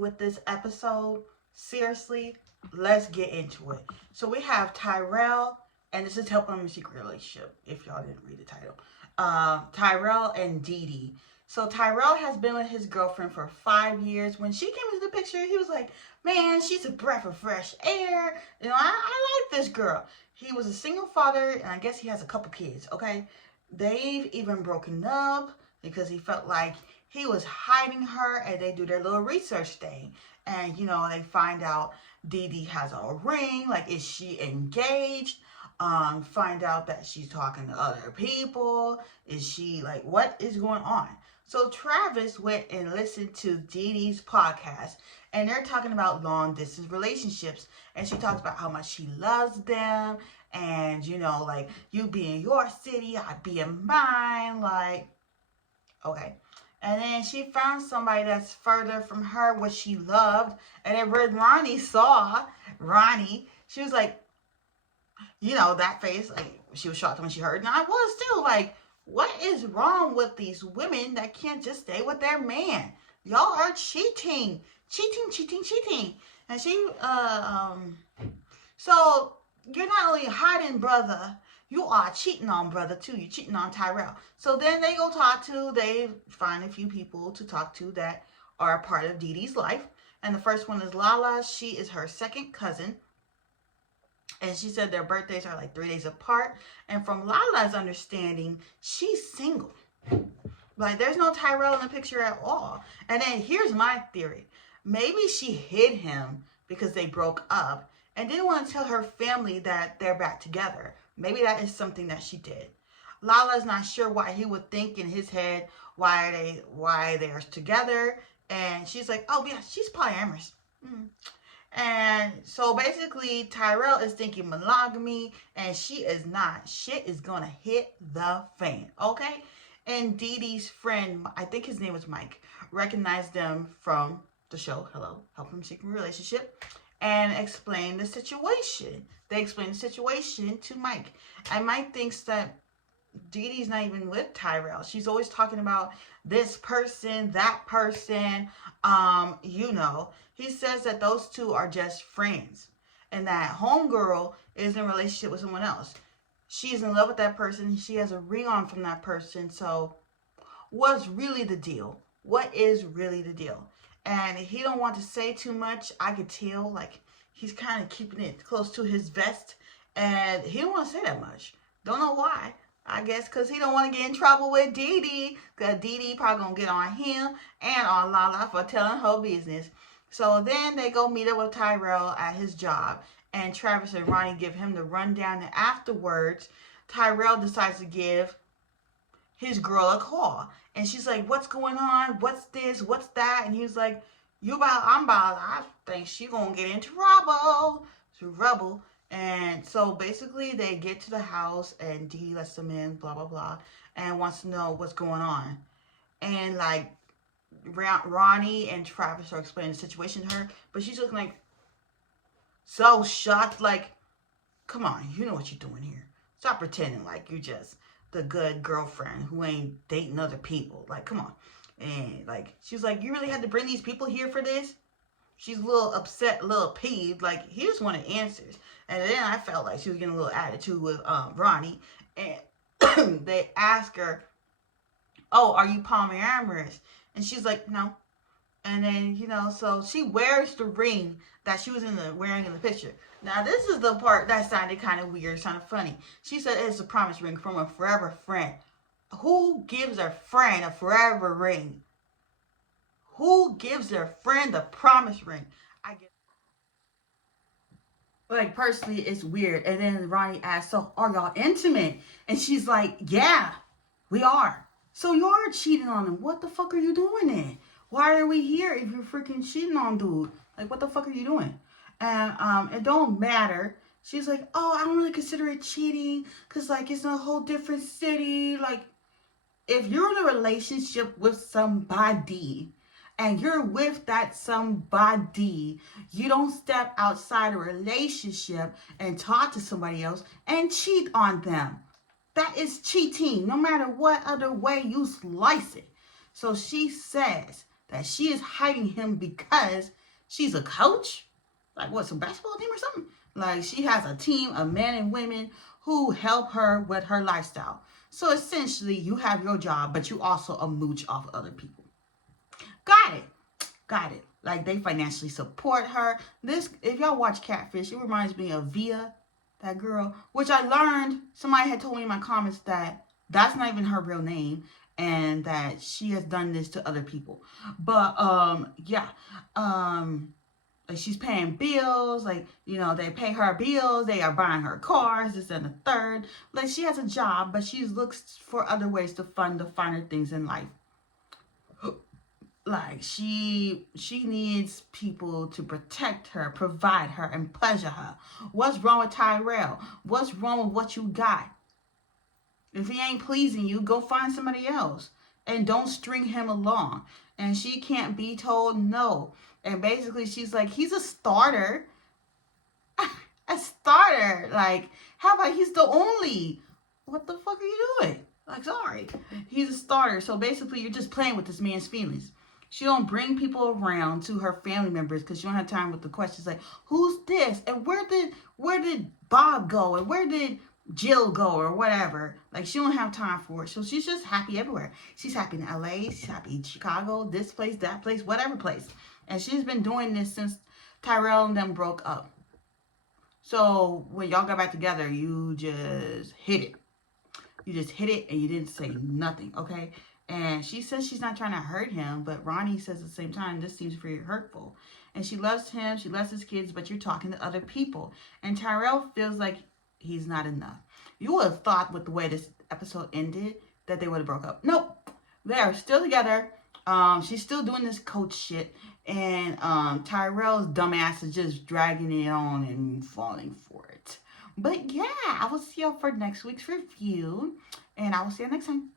with this episode. Seriously, let's get into it. So we have Tirelle, and this is Help Them in a Secret Relationship, if y'all didn't read the title. Tirelle and DeeDee. So Tirelle has been with his girlfriend for 5 years. When she came into the picture, he was like, man, she's a breath of fresh air. I like this girl. He was a single father, and I guess he has a couple kids, okay? They've even broken up because he felt like he was hiding her, and they do their little research thing. And, they find out DeeDee has a ring. Like, is she engaged? Find out that she's talking to other people. Is she, like, what is going on? So Travis went and listened to DeeDee's podcast, and they're talking about long distance relationships. And she talks about how much she loves them. And, like, you be in your city, I'd be in mine. Like, okay. And then she found somebody that's further from her, what she loved. And then when Ronnie saw Ronnie, she was like, that face, like, she was shocked when she heard. And I was still like, what is wrong with these women that can't just stay with their man? Y'all are cheating. Cheating. And she, so you're not only hiding, brother, you are cheating on brother too. You're cheating on Tirelle. So then they find a few people to talk to that are a part of DeeDee's life. And the first one is Lala. She is her second cousin. And she said their birthdays are like 3 days apart. And from Lala's understanding, she's single. Like, there's no Tirelle in the picture at all. And then here's my theory. Maybe she hid him because they broke up and didn't want to tell her family that they're back together. Maybe that is something that she did. Lala's not sure why he would think in his head why they're together. And she's like, oh, yeah, she's polyamorous. And so basically, Tirelle is thinking monogamy, and she is not. Shit is going to hit the fan, okay? And DeeDee's friend, I think his name was Mike, recognized them from the show, Hello, Help Them Secret Relationship, and explained the situation. They explained the situation to Mike. And Mike thinks that DeeDee's not even with Tirelle. She's always talking about this person, that person, He says that those two are just friends and that homegirl is in a relationship with someone else. She's in love with that person. She has a ring on from that person. So what's really the deal? What is really the deal? And he don't want to say too much. I could tell, like, he's kind of keeping it close to his vest. And he don't want to say that much. Don't know why. I guess because he don't want to get in trouble with DeeDee. Because DeeDee probably going to get on him and on Lala for telling her business. So then they go meet up with Tirelle at his job. And Travis and Ronnie give him the rundown. And afterwards, Tirelle decides to give his girl a call. And she's like, what's going on? What's this? What's that? And he was like, I think she going to get into trouble. And so basically they get to the house and DeeDee lets them in, blah, blah, blah. And wants to know what's going on. And like, Ronnie and Travis are explaining the situation to her, but she's looking like so shocked, like, come on, you know what you're doing here. Stop pretending like you're just the good girlfriend who ain't dating other people. Like, come on. And like, she's like, you really had to bring these people here for this? She's a little upset, a little peeved. Like, he just wanted answers. And then I felt like she was getting a little attitude with Ronnie. And they ask her, oh, are you polyamorous? And she's like, no. And then, so she wears the ring that she was wearing in the picture. Now, this is the part that sounded kind of weird, sounded funny. She said it's a promise ring from a forever friend. Who gives a friend a forever ring? Who gives their friend a promise ring? I guess. Like, personally, it's weird. And then Ronnie asks, so are y'all intimate? And she's like, yeah, we are. So you are cheating on him. What the fuck are you doing then? Why are we here if you're freaking cheating on dude? Like, what the fuck are you doing? And it don't matter. She's like, oh, I don't really consider it cheating because, like, it's in a whole different city. Like, if you're in a relationship with somebody and you're with that somebody, you don't step outside a relationship and talk to somebody else and cheat on them. That is cheating, no matter what other way you slice it. So she says that she is hiding him because she's a coach. Like what, some basketball team or something? Like she has a team of men and women who help her with her lifestyle. So essentially, you have your job, but you also a mooch off other people. Got it. Got it. Like they financially support her. This, if y'all watch Catfish, it reminds me of Via, that girl, which I learned, somebody had told me in my comments that that's not even her real name and that she has done this to other people. But yeah. Like she's paying bills, like, you know, they pay her bills, they are buying her cars, this and the third. Like she has a job, but she looks for other ways to fund the finer things in life. Like she needs people to protect her, provide her, and pleasure her. What's wrong with Tirelle? What's wrong with what you got? If he ain't pleasing you, go find somebody else. And don't string him along. And she can't be told no. And basically she's like, he's a starter. A starter. Like, how about he's the only? What the fuck are you doing? Like, sorry. He's a starter. So basically you're just playing with this man's feelings. She don't bring people around to her family members because she don't have time with the questions like, who's this? And where did Bob go? And where did Jill go or whatever? Like she don't have time for it. So she's just happy everywhere. She's happy in LA. She's happy in Chicago, this place, that place, whatever place. And she's been doing this since Tirelle and them broke up. So when y'all got back together, you just hit it. You just hit it and you didn't say nothing, okay? And she says she's not trying to hurt him, but Ronnie says at the same time, this seems very hurtful. And she loves him, she loves his kids, but you're talking to other people. And Tirelle feels like he's not enough. You would have thought with the way this episode ended that they would have broke up. Nope. They are still together. She's still doing this coach shit. And Tyrell's dumbass is just dragging it on and falling for it. But yeah, I will see y'all for next week's review. And I will see you next time.